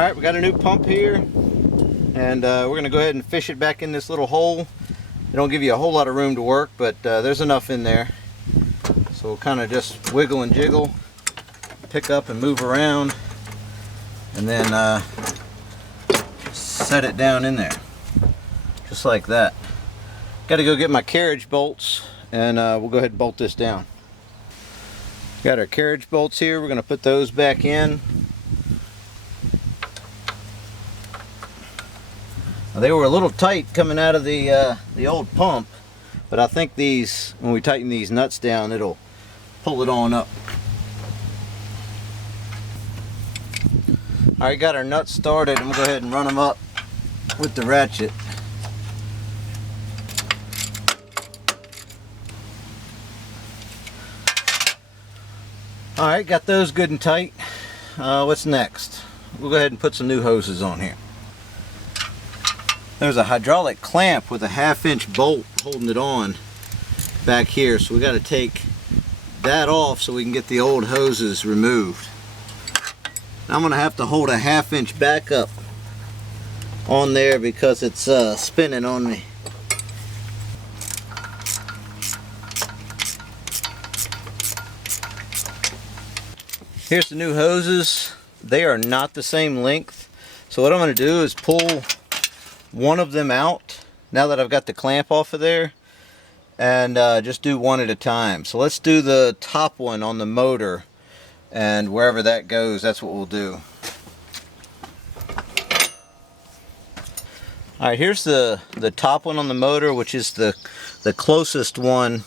Alright, we got a new pump here, and we're going to go ahead and fish it back in this little hole. They don't give you a whole lot of room to work, but there's enough in there. So we'll kind of just wiggle and jiggle, pick up and move around, and then set it down in there. Just like that. Got to go get my carriage bolts, and we'll go ahead and bolt this down. Got our carriage bolts here. We're going to put those back in. Now, they were a little tight coming out of the old pump, but I think these, when we tighten these nuts down, it'll pull it on up. Alright, got our nuts started, and we'll go ahead and run them up with the ratchet. Alright, got those good and tight. What's next? We'll go ahead and put some new hoses on here. There's a hydraulic clamp with a 1/2 inch bolt holding it on back here, so we got to take that off so we can get the old hoses removed. Now I'm going to have to hold a 1/2 inch backup on there because it's spinning on me. Here's the new hoses. They are not the same length, so what I'm going to do is pull one of them out now that I've got the clamp off of there, and just do one at a time. So let's do the top one on the motor, and wherever that goes, that's what we'll do. Alright, here's the top one on the motor, which is the closest one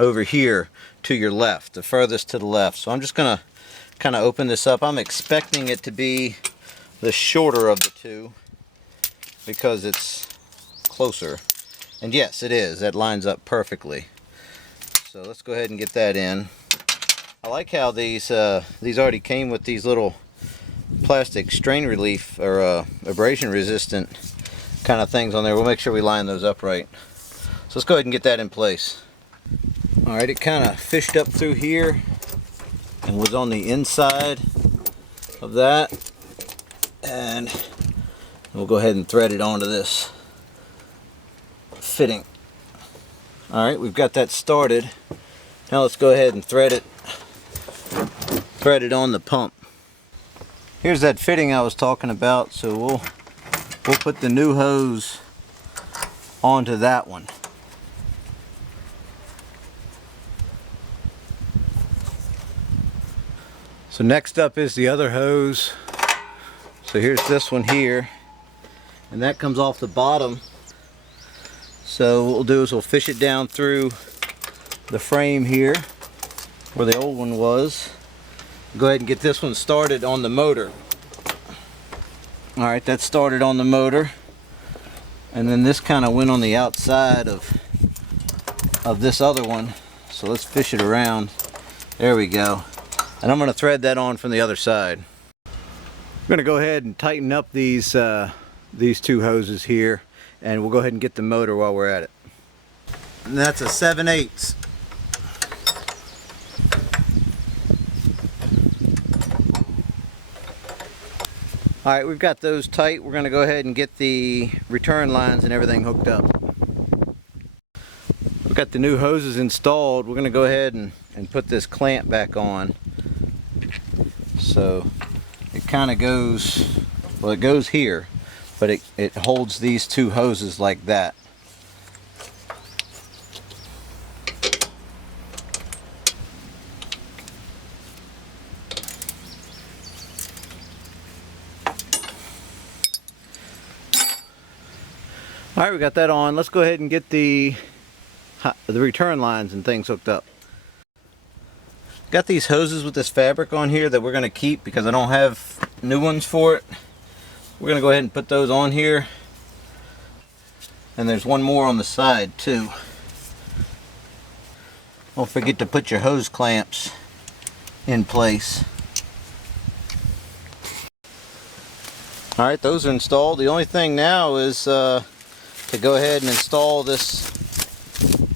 over here to your left, the furthest to the left. So I'm just gonna kind of open this up. I'm expecting it to be the shorter of the two because it's closer, and yes, it is. That lines up perfectly. So let's go ahead and get that in. I like how these already came with these little plastic strain relief or abrasion resistant kind of things on there. We'll make sure we line those up right. So let's go ahead and get that in place. Alright, it kind of fished up through here and was on the inside of that, and we'll go ahead and thread it onto this fitting. Alright, we've got that started. Now let's go ahead and thread it on the pump. Here's that fitting I was talking about, so we'll put the new hose onto that one. So next up is the other hose. So here's this one here, and that comes off the bottom. So what we'll do is we'll fish it down through the frame here where the old one was. Go ahead and get this one started on the motor. Alright, that's started on the motor, and then this kind of went on the outside of this other one. So let's fish it around. There we go. And I'm going to thread that on from the other side. I'm going to go ahead and tighten up these two hoses here, and we'll go ahead and get the motor while we're at it. And that's a 7/8. Alright, we've got those tight. We're going to go ahead and get the return lines and everything hooked up. We've got the new hoses installed. We're going to go ahead and put this clamp back on. So it kind of goes, well, it goes here, but it holds these two hoses like that. Alright, we got that on. Let's go ahead and get the return lines and things hooked up. Got these hoses with this fabric on here that we're going to keep because I don't have new ones for it. We're going to go ahead and put those on here. And there's one more on the side too. Don't forget to put your hose clamps in place. Alright, those are installed. The only thing now is to go ahead and install this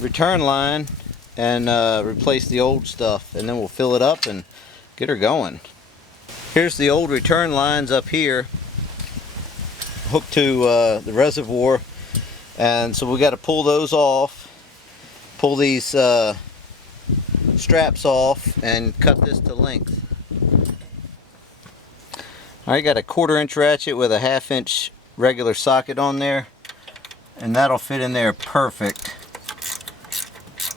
return line and replace the old stuff, and then we'll fill it up and get her going. Here's the old return lines up here. hooked to the reservoir, and so we got to pull those off, pull these straps off, and cut this to length. I got a 1/4 inch ratchet with a 1/2 inch regular socket on there, and that'll fit in there perfect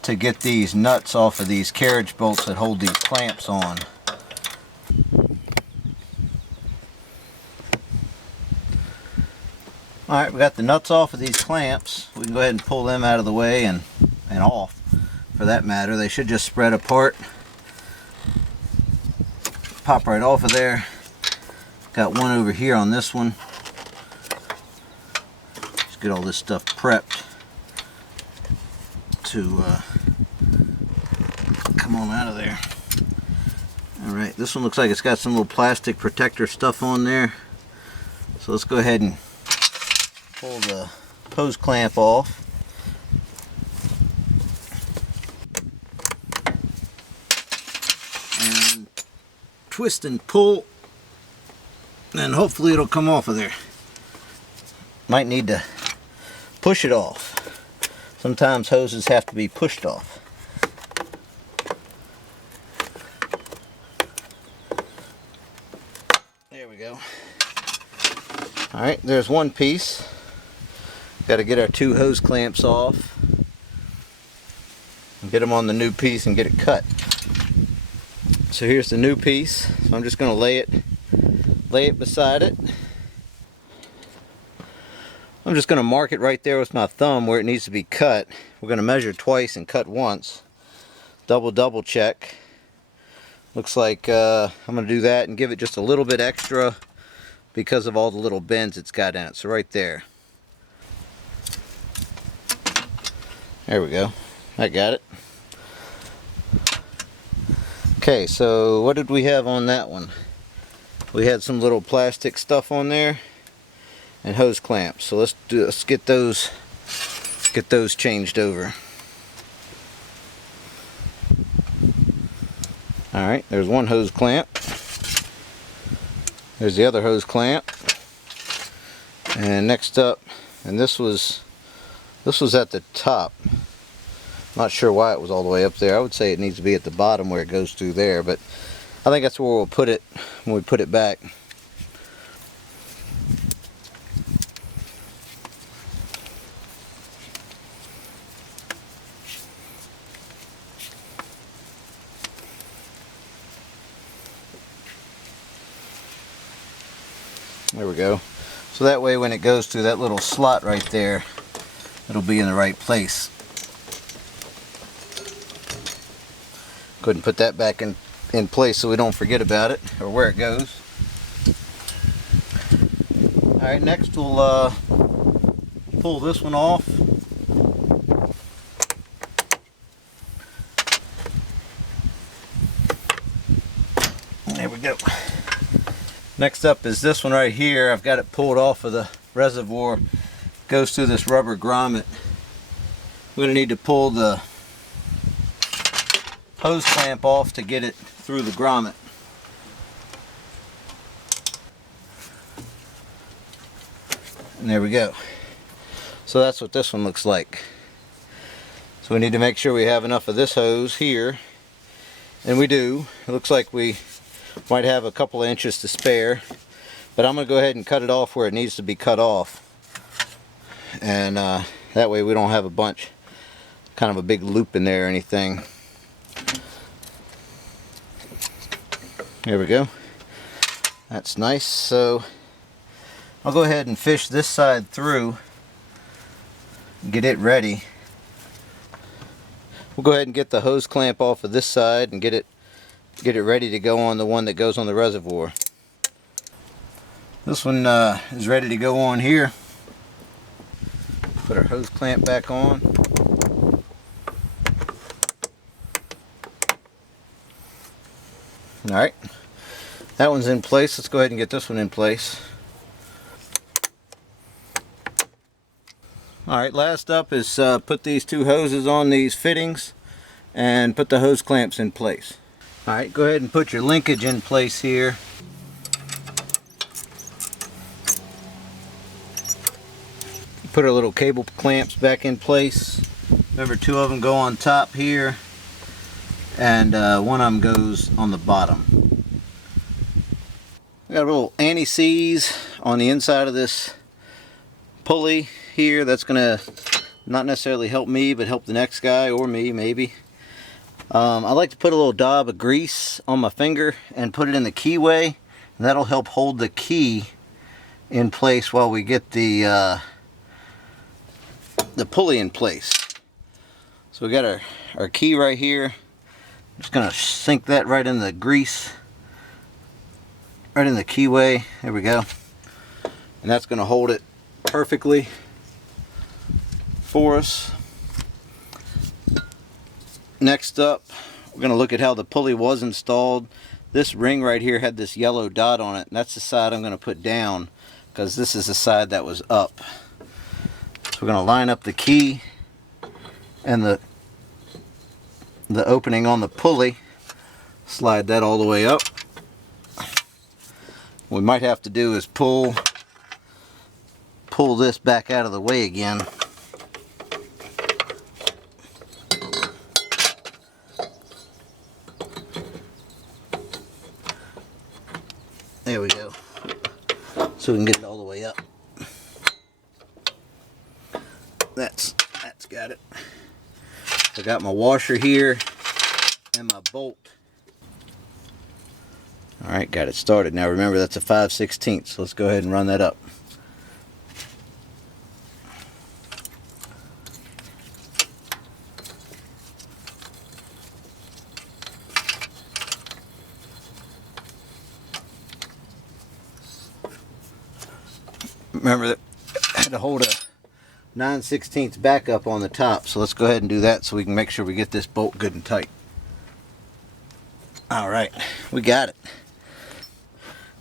to get these nuts off of these carriage bolts that hold these clamps on. Alright, we got the nuts off of these clamps. We can go ahead and pull them out of the way and off, for that matter. They should just spread apart. Pop right off of there. Got one over here on this one. Just get all this stuff prepped to come on out of there. Alright, this one looks like it's got some little plastic protector stuff on there. So let's go ahead and pull the hose clamp off. And twist and pull, and hopefully it'll come off of there. Might need to push it off. Sometimes hoses have to be pushed off. There we go. Alright, there's one piece. Got to get our 2 hose clamps off and get them on the new piece and get it cut. So here's the new piece. So I'm just going to lay it beside it. I'm just going to mark it right there with my thumb where it needs to be cut. We're going to measure twice and cut once. Double check. Looks like I'm going to do that and give it just a little bit extra because of all the little bends it's got in it. So right there. There we go. I got it. Okay, so what did we have on that one? We had some little plastic stuff on there and hose clamps. So let's get those changed over. Alright, there's one hose clamp. There's the other hose clamp. And next up, and this was at the top. Not sure why it was all the way up there. I would say it needs to be at the bottom where it goes through there, but I think that's where we'll put it when we put it back. There we go. So that way when it goes through that little slot right there, it'll be in the right place. Go ahead and put that back in place so we don't forget about it or where it goes. Alright, next we'll pull this one off. There we go. Next up is this one right here. I've got it pulled off of the reservoir. Goes through this rubber grommet. We're going to need to pull the hose clamp off to get it through the grommet. And there we go. So that's what this one looks like. So we need to make sure we have enough of this hose here. And we do. It looks like we might have a couple of inches to spare. But I'm going to go ahead and cut it off where it needs to be cut off. And that way we don't have a bunch, kind of a big loop in there or anything. There we go. That's nice. So I'll go ahead and fish this side through, get it ready. We'll go ahead and get the hose clamp off of this side and get it ready to go on the one that goes on the reservoir. This one is ready to go on here. Put our hose clamp back on. Alright, that one's in place. Let's go ahead and get this one in place. Alright, last up is put these 2 hoses on these fittings and put the hose clamps in place. Alright, go ahead and put your linkage in place here. put our little cable clamps back in place. Remember, 2 of them go on top here, and 1 of them goes on the bottom. We got a little anti-seize on the inside of this pulley here. That's gonna not necessarily help me, but help the next guy, or me maybe. I like to put a little dab of grease on my finger and put it in the keyway, and that'll help hold the key in place while we get the pulley in place. So we got our key right here. I'm just gonna sink that right in the grease, right in the keyway. There we go. And that's gonna hold it perfectly for us. Next up, we're going to look at how the pulley was installed. This ring right here had this yellow dot on it, and that's the side I'm going to put down, because this is the side that was up. So we're going to line up the key and the opening on the pulley, slide that all the way up. What we might have to do is pull this back out of the way again. There we go. So we can get it all the way up. That's got it. I got my washer here and my bolt. Alright, got it started. Now remember, that's a 5/16, so let's go ahead and run that up. Remember that I had to hold a 9/16 backup on the top, so let's go ahead and do that so we can make sure we get this bolt good and tight. Alright, we got it.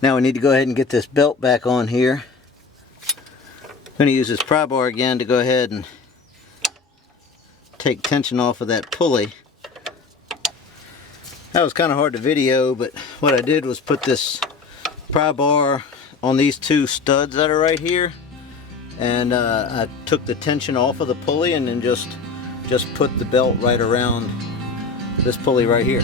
Now we need to go ahead and get this belt back on here. I'm going to use this pry bar again to go ahead and take tension off of that pulley. That was kind of hard to video, but what I did was put this pry bar on these 2 studs that are right here, and I took the tension off of the pulley and then just put the belt right around this pulley right here.